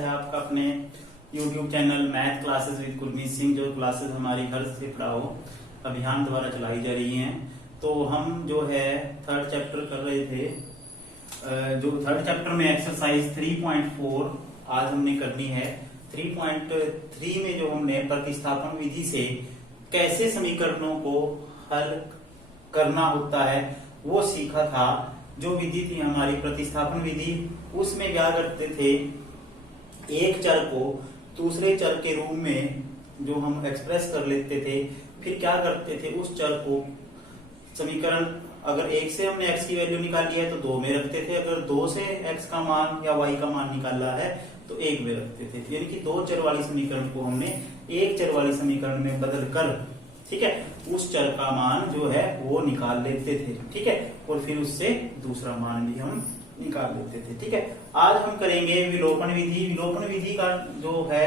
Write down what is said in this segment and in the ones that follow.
है आपका अपने YouTube channel math classes with Gurmeet Singh. जो क्लासेस हमारी घर से पढ़ाओ अभियान द्वारा चलाई जा रही हैं। तो हम जो है थर्ड चैप्टर कर रहे थे, जो थर्ड चैप्टर में एक्सरसाइज 3.4 आज हमने करनी है। 3.3 में जो हमने प्रतिस्थापन विधि से कैसे समीकरणों को हल करना होता है वो सीखा था। जो विधि थी हमारी प्रतिस्थापन विधि, उसमें क्या करते थे, एक चर को दूसरे चर के रूप में जो हम एक्सप्रेस कर लेते थे, फिर क्या करते थे उस चर को समीकरण, अगर एक से हमने x की वैल्यू निकाली है तो 2 में रखते थे, अगर 2 से x का मान या y का मान निकाला है तो 1 में रखते थे। यानी कि 2 चर वाली समीकरण को हमने एक चर वाली समीकरण में बदल कर, ठीक है, उस चर का मान जो है वो निकाल लेते थे, ठीक है, और फिर उससे दूसरा मान भी हम निकाल लेते थे, ठीक है। आज हम करेंगे विलोपन विधि। विलोपन विधि का जो है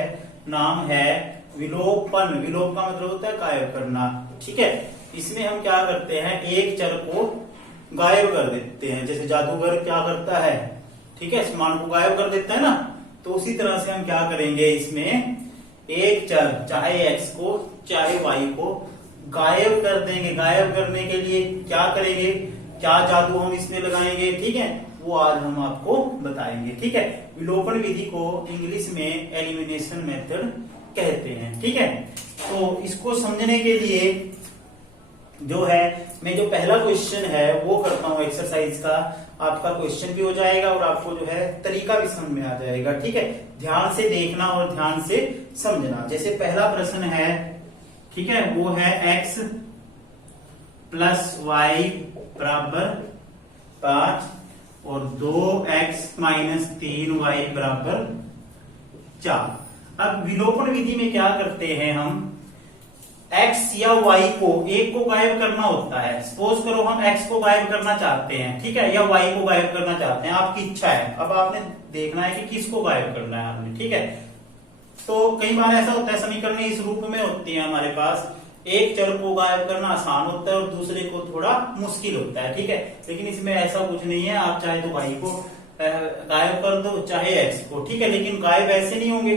नाम है विलोपन। विलोप का मतलब होता है गायब करना, ठीक है। इसमें हम क्या करते हैं, एक चर को गायब कर देते हैं। जैसे जादूगर क्या करता है, ठीक है, मान को गायब कर देता है ना, तो उसी तरह से हम क्या करेंगे, इसमें एक चर चाहे x को चाहे y को गायब कर देंगे। गायब करने के लिए क्या करेंगे, क्या जादू हम इसमें लगाएंगे, ठीक है, वो आज हम आपको बताएंगे, ठीक है। विलोपन विधि को इंग्लिश में एलिमिनेशन मेथड कहते हैं, ठीक है। तो इसको समझने के लिए जो है मैं जो पहला क्वेश्चन है वो करता हूं एक्सरसाइज का। आपका क्वेश्चन भी हो जाएगा और आपको जो है तरीका भी समझ में आ जाएगा, ठीक है। ध्यान से देखना और ध्यान से समझना। जैसे पहला प्रश्न है, ठीक है, वो है x प्लस वाई बराबर 5 और 2x माइनस 3y बराबर 4। अब विलोपन विधि में क्या करते हैं, हम x या y को एक को गायब करना होता है। सपोज करो हम x को गायब करना चाहते हैं, ठीक है, या y को गायब करना चाहते हैं, आपकी इच्छा है। अब आपने देखना है कि किसको गायब करना है आपने, ठीक है। तो कई बार ऐसा होता है समीकरण इस रूप में होती है हमारे पास, एक चर को गायब करना आसान होता है और दूसरे को थोड़ा मुश्किल होता है, ठीक है। लेकिन इसमें ऐसा कुछ नहीं है, आप चाहे तो y को गायब कर दो चाहे x को, ठीक है, लेकिन गायब ऐसे नहीं होंगे।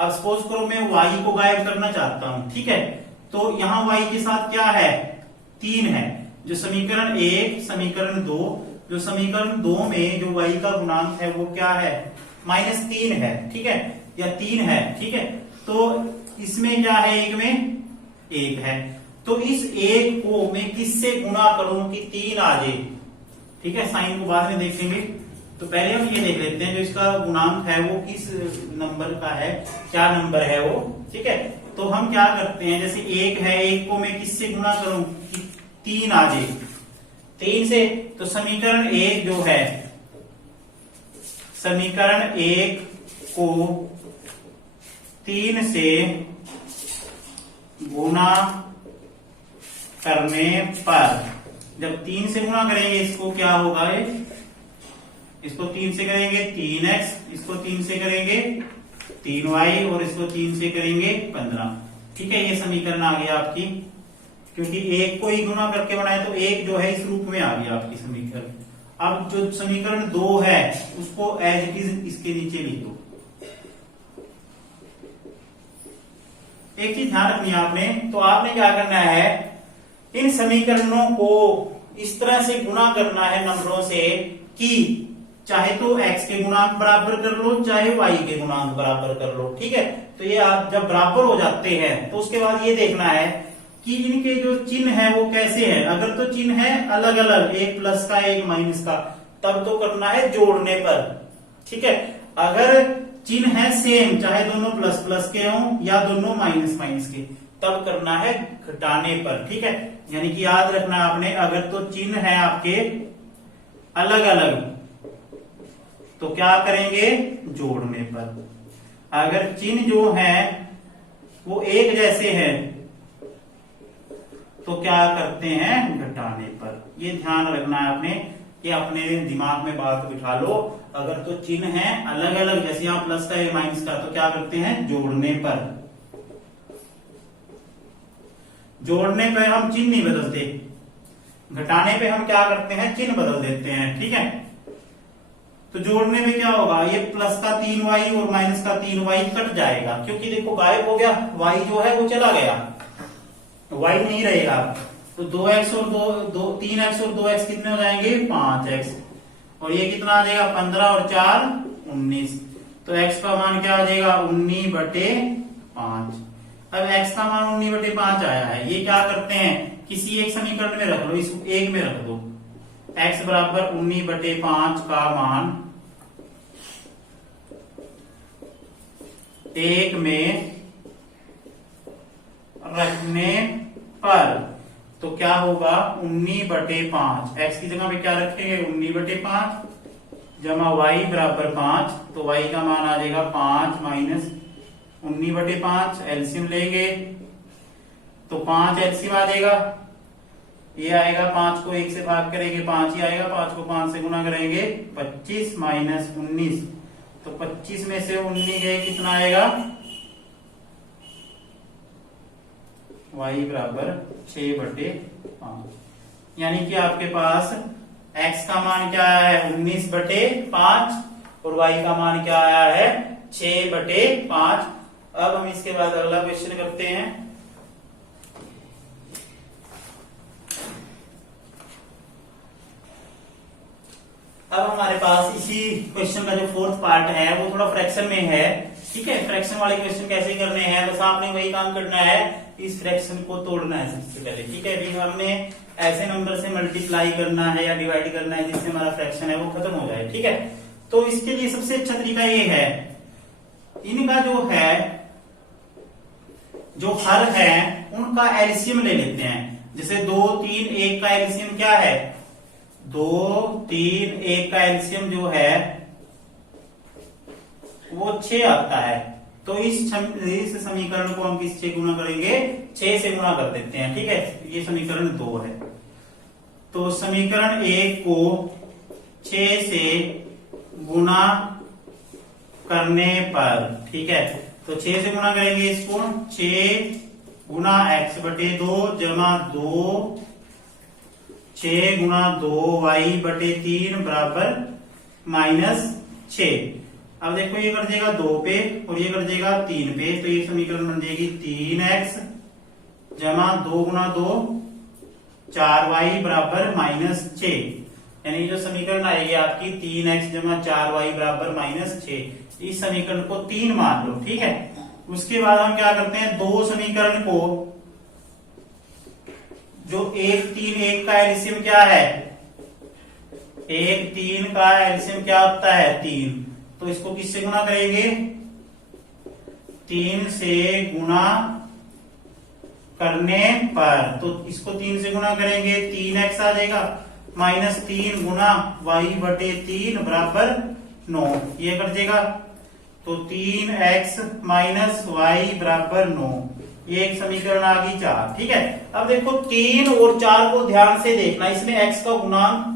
अब सपोज करो मैं y को गायब करना चाहता हूं, ठीक है, तो यहाँ y के साथ क्या है, 3 है। जो समीकरण 1 समीकरण 2, जो समीकरण 2 में जो y का गुणांक है वो क्या है, -3 है, ठीक है, या 3 है, ठीक है। तो इसमें क्या है, एक में 1 है, तो इस 1 को मैं किससे गुणा करूं कि 3 आ जाए, ठीक है। साइन को बाद में देखेंगे, तो पहले हम ये देख लेते हैं जो इसका गुणांक है वो किस नंबर का है, क्या नंबर है वो, ठीक है। तो हम क्या करते हैं, जैसे 1 है, 1 को मैं किससे गुणा करूं कि 3 आ जाए, 3 से। तो समीकरण 1 जो है, समीकरण 1 को 3 से गुणा करने पर, जब 3 से गुणा करेंगे इसको क्या होगा, इसको 3 से करेंगे 3x, इसको 3 से करेंगे 3y और इसको 3 से करेंगे 15, ठीक है। ये समीकरण आ गया आपकी, क्योंकि 1 को ही गुणा करके बनाए तो 1 जो है इस रूप में आ गया आपकी समीकरण। अब जो समीकरण 2 है उसको एज इट इज इसके नीचे लिख दो। एक चीज ध्यान रखनी है आपने, तो आपने क्या करना है, इन समीकरणों को इस तरह से गुणा करना है नंबरों से कि चाहे तो x के गुणांक बराबर कर लो चाहे y के गुणांक बराबर कर लो, ठीक है। तो ये आप जब बराबर हो जाते हैं तो उसके बाद ये देखना है कि इनके जो चिन्ह है वो कैसे है। अगर तो चिन्ह है अलग अलग, एक प्लस का एक माइनस का, तब तो करना है जोड़ने पर, ठीक है। अगर चिन्ह है सेम, चाहे दोनों प्लस प्लस के हों या दोनों माइनस माइनस के, तब करना है घटाने पर, ठीक है। यानी कि याद रखना आपने, अगर तो चिन्ह है आपके अलग अलग तो क्या करेंगे, जोड़ने पर। अगर चिन्ह जो है वो एक जैसे हैं तो क्या करते हैं, घटाने पर। ये ध्यान रखना है आपने, कि अपने दिमाग में बात बिठा लो। अगर तो चिन्ह है अलग अलग, जैसे यहां प्लस का या माइनस का, तो क्या करते हैं, जोड़ने पर। जोड़ने पे हम चिन्ह नहीं बदलते, घटाने पे हम क्या करते हैं, चिन्ह बदल देते हैं, ठीक है। तो जोड़ने में क्या होगा, ये प्लस का 3y और माइनस का 3y कट जाएगा, क्योंकि देखो गायब हो गया, y जो है वो चला गया, y नहीं रहेगा। तो 2x और 3x और 2x कितने हो जाएंगे, 5x, और ये कितना आ जाएगा, 15 और 4 19। तो x का मान क्या आ जाएगा, 19/5। अब x का मान 19/5 आया है, ये क्या करते हैं, किसी एक समीकरण में रख लो, इस एक में रख दो, x बराबर 19/5 का मान एक में रखने पर तो क्या होगा, 19/5, x की जगह पे क्या रखेंगे, 19/5 जमा y बराबर 5, तो y का मान आ जाएगा 5 माइनस 19/5, एलसीएम लेंगे तो 5 एलसीएम आ जाएगा, ये आएगा 5 को 1 से भाग करेंगे 5 ही आएगा, 5 को 5 से गुना करेंगे 25 माइनस 19, तो 25 में से 19 गए कितना आएगा, y बराबर 6/5, यानी कि आपके पास x का मान क्या आया है, 19/5 और y का मान क्या आया है, 6/5। अब हम इसके बाद अगला क्वेश्चन करते हैं। अब हमारे पास इसी क्वेश्चन का जो फोर्थ पार्ट है वो थोड़ा फ्रैक्शन में है, ठीक है। फ्रैक्शन वाले क्वेश्चन कैसे करने हैं, बस आपने वही काम करना है, इस फ्रैक्शन को तोड़ना है सबसे पहले, ठीक है। अभी हमने ऐसे नंबर से मल्टीप्लाई करना है या डिवाइड करना है जिससे हमारा फ्रैक्शन है वो खत्म हो जाए, ठीक है। तो इसके लिए सबसे अच्छा तरीका ये है, इनका जो है जो हर है उनका एलसीएम ले लेते हैं। जैसे 2 3 1 का एलसीएम क्या है, 2 3 1 का एलसीएम जो है वो 6 आता है। तो इस समीकरण को हम किससे गुना करेंगे, 6 से गुना कर देते हैं, ठीक है। ये समीकरण 2 है, तो समीकरण 1 को 6 से गुना करने पर, ठीक है, तो 6 से गुना करेंगे इसको, 6 गुना x/2 जमा 2 6 गुना 2y/3 बराबर -6। अब देखो ये कर देगा 2 पे और ये कर देगा 3 पे, तो ये समीकरण बन जाएगी 3x जमा 2 गुना 2 4y बराबर -6, यानी जो समीकरण आएगी आपकी 3x जमा 4y बराबर -6। इस समीकरण को 3 मान लो, ठीक है। उसके बाद हम क्या करते हैं, दो समीकरण को, जो 1 3 1 का एलसीएम क्या है, 1 3 का एलसीएम क्या होता है 3, तो इसको किससे गुना करेंगे, 3 से गुना करने पर, तो इसको 3 से गुना करेंगे 3x आ जाएगा, -3 गुना y/3 बराबर 9, ये कर देगा, तो 3x माइनस y बराबर 9, ये एक समीकरण आ गई 4, ठीक है। अब देखो 3 और 4 को ध्यान से देखना, इसमें x का गुणांक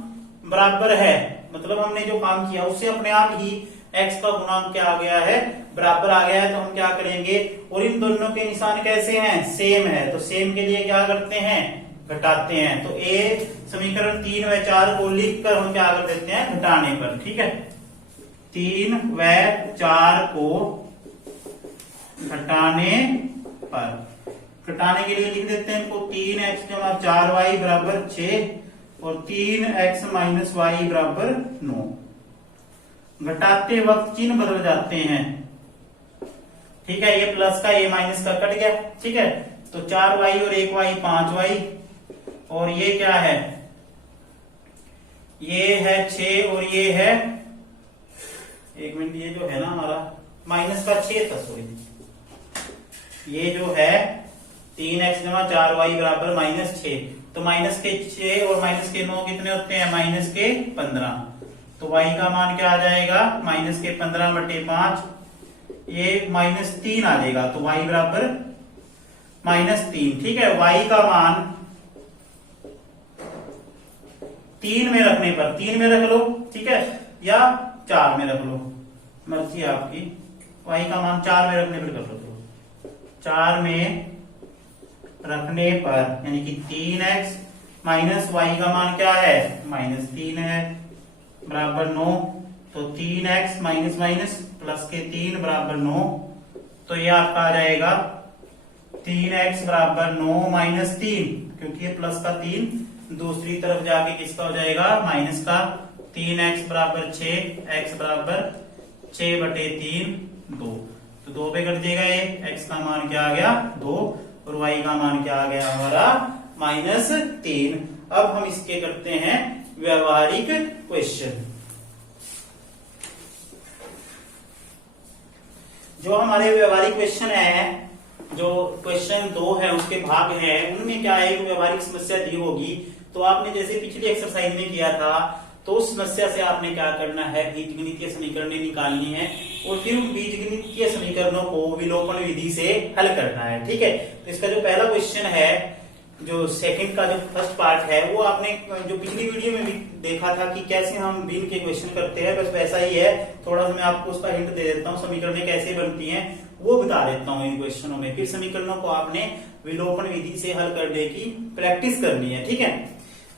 बराबर है, मतलब हमने जो काम किया उससे अपने आप ही x का गुणांक क्या आ गया है, बराबर आ गया है। तो हम क्या करेंगे, और इन दोनों के निशान कैसे हैं, सेम है, तो सेम के लिए क्या करते हैं, घटाते हैं। तो ए समीकरण 3 व 4 को लिखकर हम क्या कर देते हैं, घटाने पर, ठीक है। 3 व 4 को घटाने पर, घटाने के लिए लिख देते हैं इनको, 3x जमा 4y बराबर 6 और 3x माइनस y बराबर 9। घटाते वक्त चिन्ह बदल जाते हैं, ठीक है। ये प्लस का ये माइनस का कट गया, ठीक है। तो 4y और 1y 5y, और ये क्या है, ये है 6 और ये है, एक मिनट, ये जो है ना हमारा माइनस का 6 था, सॉरी, ये जो है 3x जमा 4y बराबर -6, तो माइनस के 6 और माइनस के 9 कितने होते हैं, माइनस के 15, तो y का मान क्या आ जाएगा, माइनस के 15/5, ये -3 आ जाएगा, तो y बराबर -3, ठीक है। y का मान 3 में रखने पर, 3 में रख लो, ठीक है, या 4 में रख लो, मर्जी आपकी, y का मान 4 में रखने पर कर लो, 4 में रखने पर, यानी कि 3x माइनस y का मान क्या है, -3 है, बराबर 9, तो 3x माइनस माइनस प्लस के 3 बराबर 9, तो ये आपका आ जाएगा 3x बराबर 9 माइनस 3, क्योंकि ये प्लस का 3 दूसरी तरफ जाके किसका हो जाएगा, माइनस का। 3x बराबर 6, x बराबर 6/3 2, तो 2 पे कट जाएगा ये, x का मान क्या आ गया 2 और y का मान क्या आ गया हमारा -3। अब हम इसके करते हैं व्यवहारिक क्वेश्चन। जो हमारे व्यवहारिक क्वेश्चन है, जो क्वेश्चन 2 है उसके भाग हैं, उनमें क्या है, एक व्यवहारिक समस्या दी होगी, तो आपने जैसे पिछली एक्सरसाइज में किया था, तो उस समस्या से आपने क्या करना है, बीजगणितीय समीकरणें निकालनी है और फिर बीजगणितीय समीकरणों को विलोपन विधि से हल करना है। ठीक है, तो इसका जो पहला क्वेश्चन है, जो सेकंड का जो फर्स्ट पार्ट है, वो आपने जो पिछली वीडियो में भी देखा था कि कैसे हम भिन्न के क्वेश्चन करते हैं, बस वैसा ही है। थोड़ा सा मैं आपको उसका हिंट दे देता हूँ, समीकरणें कैसे बनती हैं वो बता देता हूँ इन क्वेश्चनों में। फिर समीकरणों को आपने विलोपन विधि से हल करने की प्रैक्टिस करनी है। ठीक है,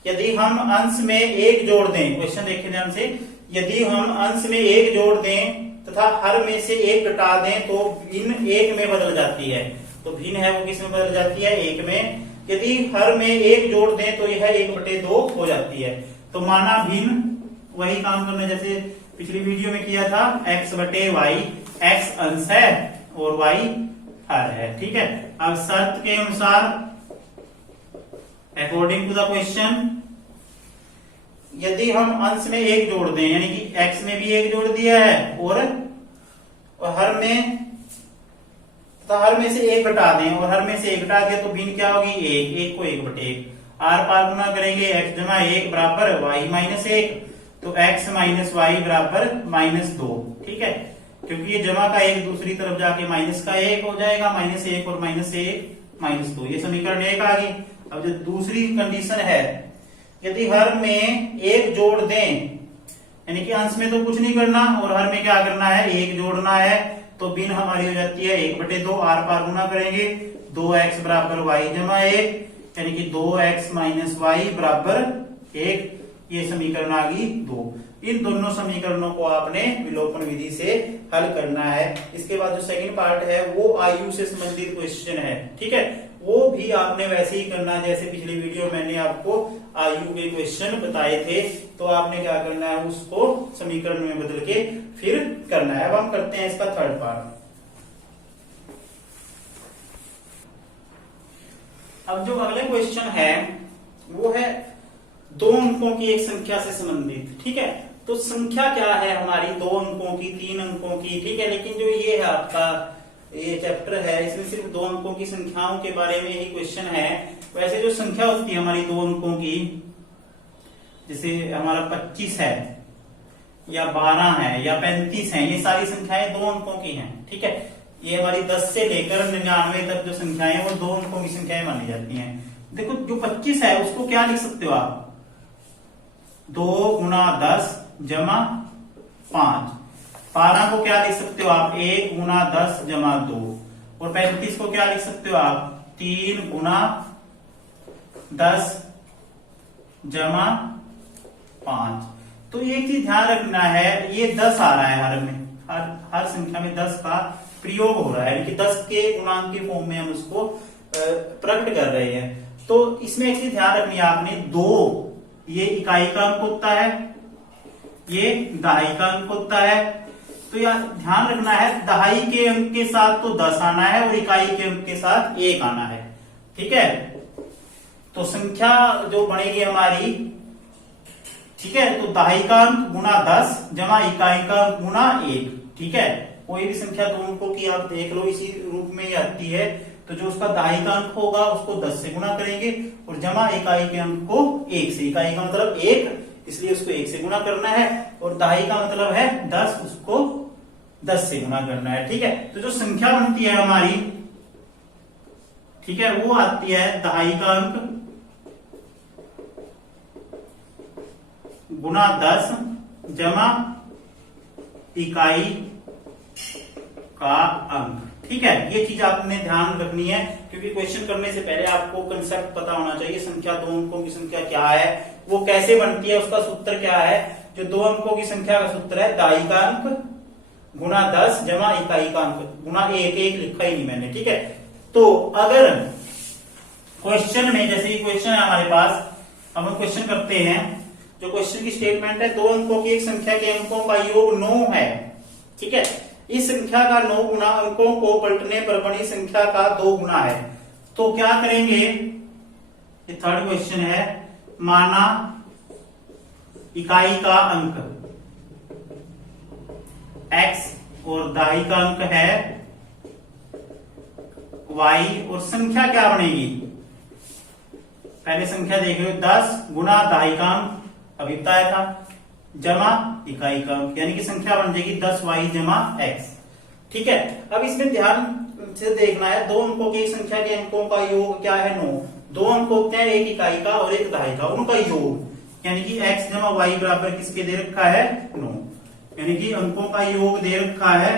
यदि हम अंश में 1 जोड़ दें, क्वेश्चन देखें ध्यान से, यदि हम अंश में 1 जोड़ दें तथा हर में से 1 घटा दें तो भिन्न 1 में बदल जाती है। तो भिन्न है वो किस में बदल जाती है, 1 में। यदि हर में 1 जोड़ दें तो यह 1/2 हो जाती है। तो माना भिन्न, वही काम करना जैसे पिछली वीडियो में किया था, x/y, x अंश है और y हर है। ठीक है, अब शर्त के अनुसार अकॉर्डिंग टू द क्वेश्चन, यदि हम अंश में 1 जोड़ दें, यानी कि x में भी 1 जोड़ दिया है और हर में से 1 घटा दें और हर में से 1 घटा दिया तो भिन्न क्या होगी, 1 को 1/1, आर पार गुना करेंगे, x जमा 1 बराबर y माइनस 1, तो x माइनस y बराबर -2। ठीक है, क्योंकि ये जमा का 1 दूसरी तरफ जाके माइनस का 1 हो जाएगा, -1 और -1 -2, ये समीकरण 1 आ गई। अब जो दूसरी कंडीशन है, यदि हर में 1 जोड़ दें, यानी कि अंश में तो कुछ नहीं करना और हर में क्या करना है, 1 जोड़ना है, तो भिन्न हमारी हो जाती है 1/2, आर पार गुना करेंगे, 2x बराबर y जमा 1, यानी कि 2x माइनस y बराबर 1, ये समीकरण आ गई 2। इन दोनों समीकरणों को आपने विलोपन विधि से हल करना है। इसके बाद जो सेकंड पार्ट है वो आयु से संबंधित क्वेश्चन है। ठीक है, वो भी आपने वैसे ही करना है जैसे पिछली वीडियो मैंने आपको आयु के क्वेश्चन बताए थे, तो आपने क्या करना है, उसको समीकरण में बदल के फिर करना है। अब हम करते हैं इसका थर्ड पार्ट। अब जो अगले क्वेश्चन है वो है 2 अंकों की एक संख्या से संबंधित। ठीक है, तो संख्या क्या है हमारी, 2 अंकों की, 3 अंकों की। ठीक है, लेकिन जो ये है आपका ये चैप्टर है, इसमें सिर्फ 2 अंकों की संख्याओं के बारे में ही क्वेश्चन है। वैसे जो संख्या होती है हमारी 2 अंकों की, जैसे हमारा 25 है या 12 है या 35 है, ये सारी संख्याएं 2 अंकों की हैं। ठीक है, ये हमारी 10 से लेकर 99 तक जो संख्याएं वो 2 अंकों की संख्याएं मानी जाती हैं। देखो जो 25 है उसको क्या लिख सकते हो आप, 2 गुना 10 जमा 5। 12 को क्या लिख सकते हो आप, 1 गुना 10 जमा 2। और 35 को क्या लिख सकते हो आप, 3 गुना 10 जमा 5। तो एक चीज ध्यान रखना है, ये 10 आ रहा है हर में, हर संख्या में 10 का प्रयोग हो रहा है, यानी कि 10 के गुणांक के फॉर्म में हम उसको प्रकट कर रहे हैं। तो इसमें एक चीज ध्यान रखनी है आपने, 2 ये इकाई का अंक होता है, ये दहाई का अंक होता है। तो यार ध्यान रखना है, दहाई के अंक के साथ तो 10 आना है और इकाई के अंक के साथ 1 आना है। ठीक है, तो संख्या जो बनेगी हमारी, ठीक है, तो दहाई का अंक गुना 10 जमा इकाई का अंक गुना 1। ठीक है, कोई भी संख्या 2 अंकों की आप देख लो इसी रूप में आती है, तो जो उसका दहाई का अंक होगा उसको 10 से गुना करेंगे और जमा इकाई के अंक को 1 से। इकाई का मतलब 1, इसलिए उसको 1 से गुना करना है, और दहाई का मतलब है 10, उसको 10 से गुना करना है। ठीक है, तो जो संख्या बनती है हमारी, ठीक है, वो आती है दहाई का अंक गुना 10 जमा इकाई का अंक। ठीक है, ये चीज आपने ध्यान रखनी है, क्योंकि क्वेश्चन करने से पहले आपको कंसेप्ट पता होना चाहिए, संख्या 2 अंकों की संख्या क्या है, वो कैसे बनती है, उसका सूत्र क्या है। जो दो अंकों की संख्या का सूत्र है दाई का अंक गुना 10 जमा इकाई का अंक गुना 1, 1 लिखा ही नहीं मैंने, ठीक है। तो अगर क्वेश्चन में, जैसे ये क्वेश्चन है हमारे पास, अब हम क्वेश्चन करते हैं। जो क्वेश्चन की स्टेटमेंट है, दो अंकों की एक संख्या के अंकों का योग 9 है, ठीक है। इस संख्या का 9 गुना अंकों को पलटने पर बनी संख्या का 2 गुना है। तो क्या करेंगे, ये थर्ड क्वेश्चन है, माना इकाई का अंक x और दाई का अंक है y, और संख्या क्या बनेगी, पहले संख्या देख लो, 10 गुना दाई का अंक अभी बताया था जमा इकाई का अंक, यानी कि संख्या बन जाएगी 10y जमा x, ठीक है। अब इसमें ध्यान से देखना है, दो अंकों की संख्या के अंकों का योग क्या है 9, दो अंक होते हैं एक इकाई का और एक दहाई का, उनका योग यानी कि x जमा y बराबर किसके दे रखा है 9, यानी कि अंकों का योग दे रखा है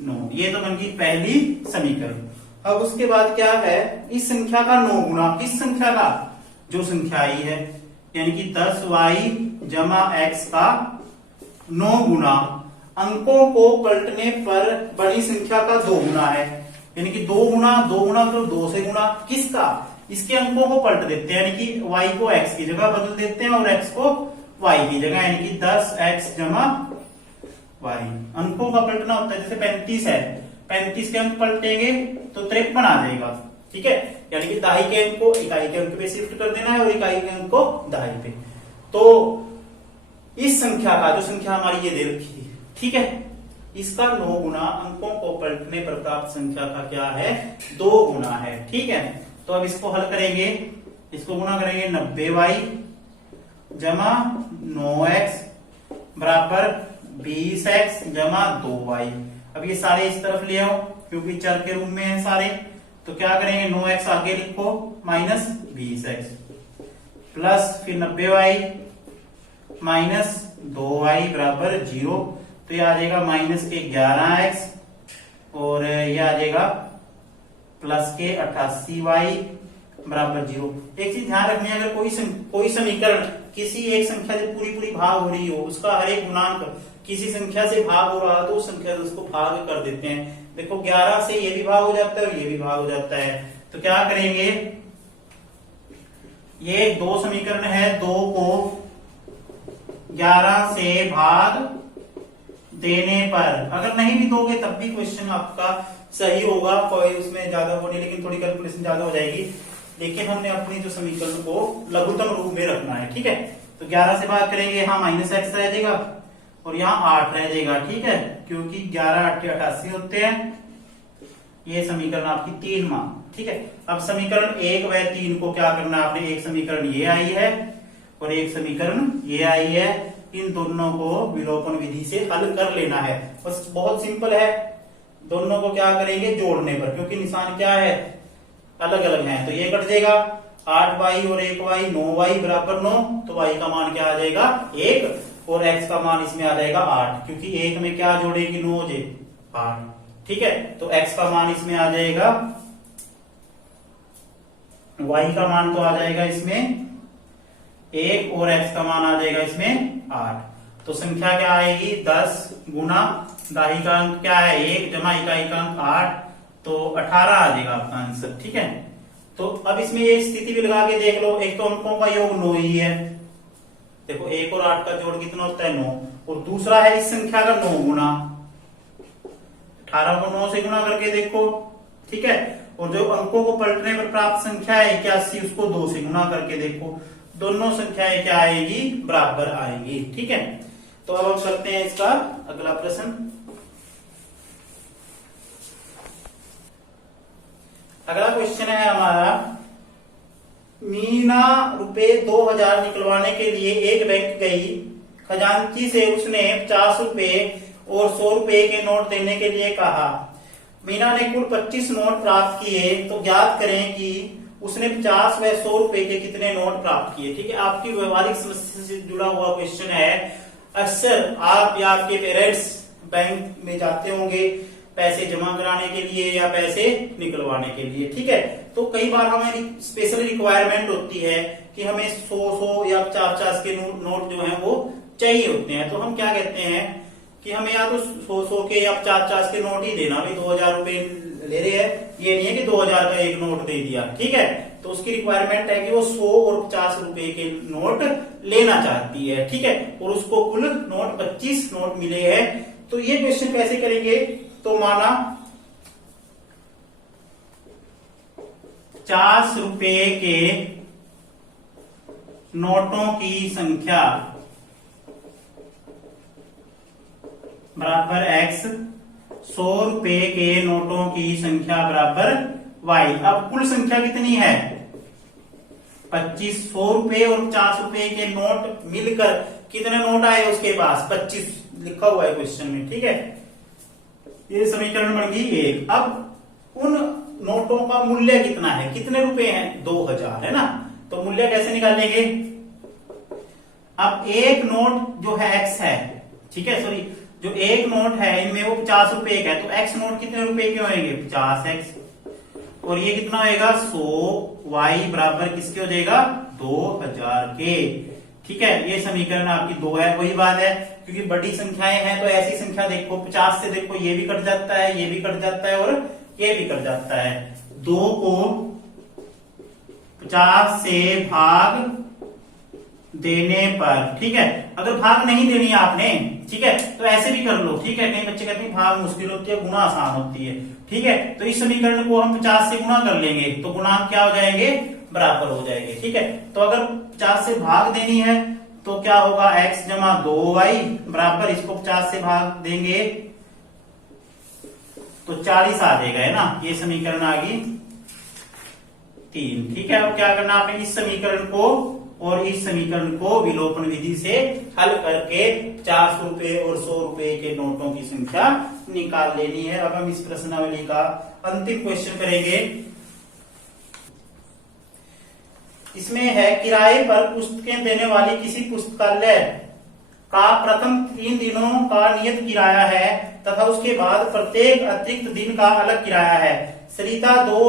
9। ये तो बन गई पहली समीकरण। अब उसके बाद क्या है, इस संख्या का 9 गुना किस संख्या का, जो संख्या आई है, यानी कि 10y जमा x का 9 गुना अंकों को पलटने पर बड़ी संख्या का 2 गुना है, यानी कि 2 गुना तो 2 से गुना किसका, इसके अंकों को पलट देते हैं, यानी कि y को x की जगह बदल देते हैं और x को y की जगह, यानी कि 10x जमा y। अंकों का पलटना होता है, जैसे 35 है, 35 के अंक पलटेंगे तो 53 आ जाएगा, ठीक है। यानी कि दाई के अंक को इकाई के अंक पे शिफ्ट कर देना है और इकाई के अंक को दाई पे। तो इस संख्या का, जो संख्या हमारी ये दे रखी है, ठीक है, इसका 9 गुना अंकों को पलटने पर प्राप्त संख्या का क्या है 2 गुना है, ठीक है। तो अब इसको हल करेंगे, इसको गुना करेंगे 90y जमा 9x बराबर 20x जमा 2y। अब ये सारे इस तरफ ले आओ क्योंकि चर के रूप में है सारे, तो क्या करेंगे 9x आगे लिखो माइनस 20x प्लस फिर 90y माइनस 2y बराबर 0, तो ये आ जाएगा माइनस के 11x और ये आ जाएगा प्लस के 88y बराबर 0। एक चीज ध्यान रखनी है, अगर कोई समीकरण किसी एक संख्या से पूरी भाग हो रही हो, उसका हर एक गुणांक किसी संख्या से भाग हो रहा है, तो उस संख्या से उसको भाग कर देते हैं। देखो 11 से ये भी भाग हो जाता है और ये भी भाग हो जाता है, तो क्या करेंगे, ये दो समीकरण है, 2 को 11 से भाग देने पर, अगर नहीं भी दोगे तब भी क्वेश्चन आपका सही होगा, कोई उसमें ज्यादा वो नहीं, लेकिन थोड़ी कैलकुलेशन ज्यादा हो जाएगी। लेकिन हमने अपनी जो समीकरण को लघुत्तम रूप में रखना है, ठीक है। तो 11 से भाग करेंगे, यहाँ माइनस x रह जाएगा और यहाँ 8 रह जाएगा, ठीक है, क्योंकि 11 8 88 होते हैं। ये समीकरण आपकी 3 मान, ठीक है। अब समीकरण 1 व 3 को क्या करना है आपने, एक समीकरण ये आई है और एक समीकरण ये आई है, इन दोनों को विलोपन विधि से हल कर लेना है। बस बहुत सिंपल है, दोनों को क्या करेंगे जोड़ने पर, क्योंकि निशान क्या है अलग अलग है, तो ये कट जाएगा 8y और 1y 9y बराबर 9, तो y का मान क्या आ जाएगा 1 और x का मान इसमें आ जाएगा 8, क्योंकि 1 में क्या जोड़ेगी 9 हो जाए 8, ठीक है। तो x का मान इसमें आ जाएगा, y का मान तो आ जाएगा इसमें 1 और x का मान आ जाएगा इसमें 8। तो संख्या क्या आएगी 10 गुना दाई का अंक क्या है 1 जमा इकाई का अंक 8, तो 18 आ जाएगा आपका आंसर, ठीक है। तो अब इसमें ये स्थिति भी लगा के देख लो, एक तो अंकों का योग 9 ही है, देखो 1 और 8 का जोड़ कितना होता है 9, और दूसरा है इस संख्या का 9 गुना, 18 को 9 से गुना करके देखो, ठीक है। और जो अंकों को पलटने पर प्राप्त संख्या है 81, उसको 2 से गुना करके देखो, दोनों संख्याएं क्या आएगी बराबर आएंगी, ठीक है। तो अब हम करते हैं इसका अगला प्रश्न। अगला क्वेश्चन है हमारा, मीना रुपए 2000 निकलवाने के लिए एक बैंक गई, खजांची से उसने 50 रुपए और 100 रुपए के नोट देने के लिए कहा। मीना ने कुल 25 नोट प्राप्त किए, तो ज्ञात करें कि उसने 50 व 100 रुपए के कितने नोट प्राप्त किए, ठीक है। आपकी व्यवहारिक समस्या से जुड़ा हुआ क्वेश्चन है। अक्सर आप या आपके पेरेंट्स बैंक में जाते होंगे पैसे जमा कराने के लिए या पैसे निकलवाने के लिए। ठीक है, तो कई बार हमारी स्पेशल रिक्वायरमेंट होती है कि हमें 100 या 50 के नोट जो है वो चाहिए होते हैं। तो हम क्या कहते हैं कि हमें या तो 100 के या 50 के नोट ही देना, भाई 2000 रुपए ले रहे हैं, ये नहीं है कि 2000 का एक नोट दे दिया। ठीक है, तो उसकी रिक्वायरमेंट है कि वो 100 और 50 रुपए के नोट लेना चाहती है। ठीक है, और उसको कुल नोट 25 नोट मिले हैं। तो ये क्वेश्चन कैसे करेंगे, तो माना 50 रुपए के नोटों की संख्या बराबर x, 100 रुपए के नोटों की संख्या बराबर y। अब कुल संख्या कितनी है 25। 100 रुपए और 50 रुपए के नोट मिलकर कितने नोट आए उसके पास 25 लिखा हुआ है क्वेश्चन में। ठीक है, ये समीकरण बन गई एक। अब उन नोटों का मूल्य कितना है, कितने रुपए हैं 2000 है ना, तो मूल्य कैसे निकालेंगे। अब एक नोट जो है x है, ठीक है, सॉरी जो एक नोट है इनमें वो 50 रुपए का है, तो x नोट कितने रुपए के होंगे 50x, और ये कितना होएगा 100 y बराबर किसके हो जाएगा 2000 के। ठीक है, ये समीकरण आपकी 2 है। वही बात है क्योंकि बड़ी संख्याएं हैं तो ऐसी संख्या देखो 50 से देखो ये भी कट जाता है, ये भी कट जाता है और ये भी कट जाता है। 2 को 50 से भाग देने पर, ठीक है, अगर भाग नहीं देनी है आपने, ठीक है, तो ऐसे भी कर लो। ठीक है, कई बच्चे कहते हैं भाग मुश्किल होती है, गुणा आसान होती है। ठीक है, तो इस समीकरण को हम 50 से गुणा कर लेंगे तो गुणांक क्या हो जाएंगे बराबर हो जाएंगे। ठीक है, तो अगर 50 से भाग देनी है तो क्या होगा x जमा 2y बराबर, इसको 50 से भाग देंगे तो 40 आ जाएगा, है ना। ये समीकरण आ गई 3। ठीक है, अब क्या करना आपने इस समीकरण को और इस समीकरण को विलोपन विधि से हल करके 400 रुपए और 100 रुपए के नोटों की संख्या निकाल लेनी है। अब हम इस प्रश्नावली का अंतिम क्वेश्चन करेंगे। इसमें है किराए पर पुस्तकें देने वाली किसी पुस्तकालय का प्रथम 3 दिनों का नियत किराया है तथा उसके बाद प्रत्येक अतिरिक्त दिन का अलग किराया है। सरिता 2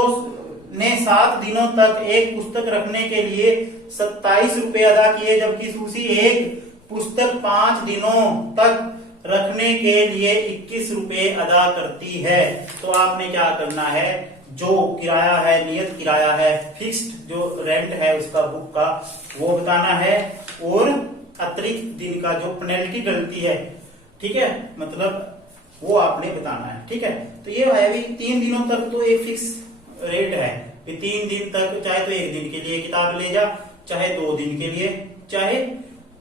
ने 7 दिनों तक एक पुस्तक रखने के लिए 27 रुपए अदा किए, जबकि सूसी एक पुस्तक 5 दिनों तक रखने के लिए 21 रुपए अदा करती है। तो आपने क्या करना है, जो किराया है नियत किराया है, फिक्स्ड जो रेंट है उसका बुक का वो बताना है, और अतिरिक्त दिन का जो पेनल्टी डलती है, ठीक है, मतलब वो आपने बताना है। ठीक है, तो ये है भी 3 दिनों तक तो एक फिक्स रेट है, 3 दिन तक चाहे तो 1 दिन के लिए किताब ले जा, चाहे 2 दिन के लिए, चाहे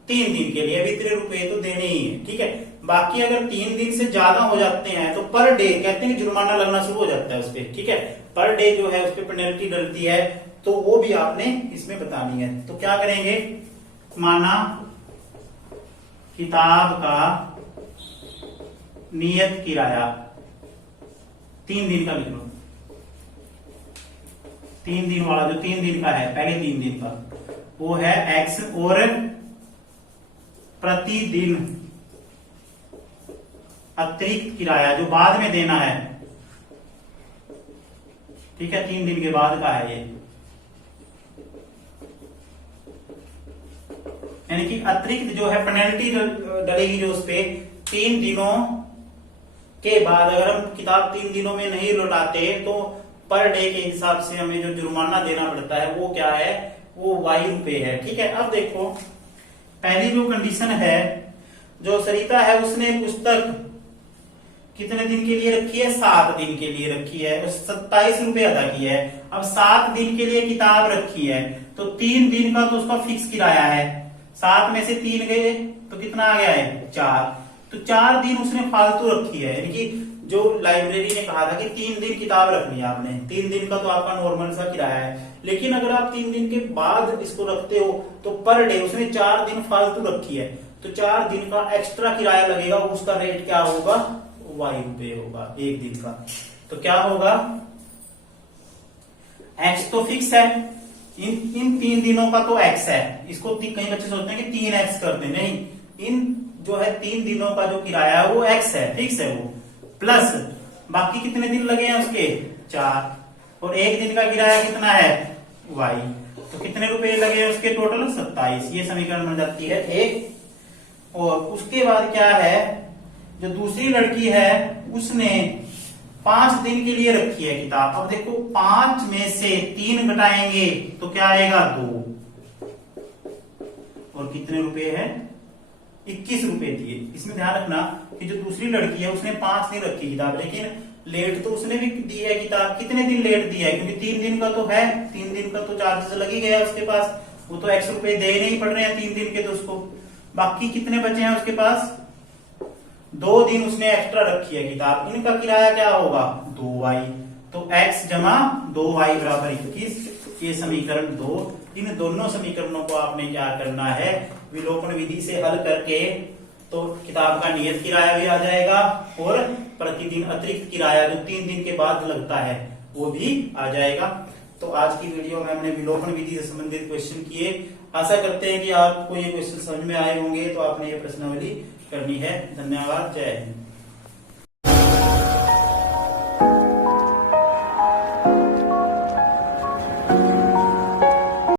3 दिन के लिए, अभी इतने रुपए तो देने ही है। ठीक है, बाकी अगर 3 दिन से ज्यादा हो जाते हैं तो पर डे कहते हैं कि जुर्माना लगना शुरू हो जाता है उस पर। ठीक है, पर डे जो है उस पर पेनल्टी डलती है, तो वो भी आपने इसमें बतानी है। तो क्या करेंगे, माना किताब का नियत किराया 3 दिन का लिख लो, 3 दिन वाला जो 3 दिन का है, पहले 3 दिन का वो है x, और प्रतिदिन अतिरिक्त किराया जो बाद में देना है, ठीक है, 3 दिन के बाद का है ये, यानी कि अतिरिक्त जो है पेनल्टी डलेगी जो उस पे 3 दिनों के बाद, अगर हम किताब 3 दिनों में नहीं लौटाते तो पर डे के हिसाब से हमें जो जुर्माना देना पड़ता है वो क्या है, वो y रुपए है। ठीक है, अब देखो पहली जो कंडीशन है, जो सरिता है उसने पुस्तक कितने दिन के लिए रखी है, 7 दिन के लिए रखी है, 27 रुपए अदा किया है। अब 7 दिन के लिए किताब रखी है तो 3 दिन का तो उसका फिक्स किराया है, 7 में से 3 गए तो कितना आ गया है 4, तो 4 दिन उसने फालतू रखी है। यानी कि जो लाइब्रेरी ने कहा था कि 3 दिन किताब रखनी है आपने, 3 दिन का तो आपका नॉर्मल सा किराया है, लेकिन अगर आप 3 दिन के बाद इसको रखते हो तो पर डे उसने 4 दिन फालतू रखी है, तो 4 दिन का एक्स्ट्रा किराया लगेगा, उसका रेट क्या होगा, y रुपए होगा 1 दिन का। तो क्या होगा, x तो फिक्स है, इन 3 दिनों का तो x है, इसको कई बच्चे सोचते हैं कि 3x कर दे, नहीं, इन जो है 3 दिनों का जो किराया है वो x है, फिक्स है वो, प्लस बाकी कितने दिन लगे हैं उसके 4, और एक दिन का किराया कितना है y, तो कितने रुपए लगे हैं उसके टोटल 27। ये समीकरण बन जाती है एक। और उसके बाद क्या है, जो दूसरी लड़की है उसने 5 दिन के लिए रखी है किताब। अब देखो 5 में से 3 घटाएंगे तो क्या आएगा 2, और कितने रुपए है 21 रुपए दिए। इसमें ध्यान रखना कि जो दूसरी लड़की है उसने 5 दिन रखी किताब, लेकिन लेट तो उसने भी दी है किताब। कितने दिन लेट दिया है, क्योंकि 3 दिन का तो है, 3 दिन का तो चार्जेस लग ही गया उसके पास, वो तो x रुपए देने ही पड़ रहे हैं 3 दिन के तो उसको। बाकी कितने बचे हैं उसके पास, 2 दिन उसने एक्स्ट्रा रखी है किताब, इनका किराया क्या होगा 2y, तो x जमा 2y बराबर 21। ये समीकरण 2। इन दोनों समीकरणों को आपने क्या करना है, विलोपन विधि से हल करके तो किताब का नियत किराया भी आ जाएगा और प्रतिदिन अतिरिक्त किराया जो 3 दिन के बाद लगता है वो भी आ जाएगा। तो आज की वीडियो में हमने विलोपन विधि से संबंधित क्वेश्चन किए। आशा करते हैं कि आपको ये क्वेश्चन समझ में आए होंगे, तो आपने ये प्रश्नावली करनी है। धन्यवाद, जय हिंद।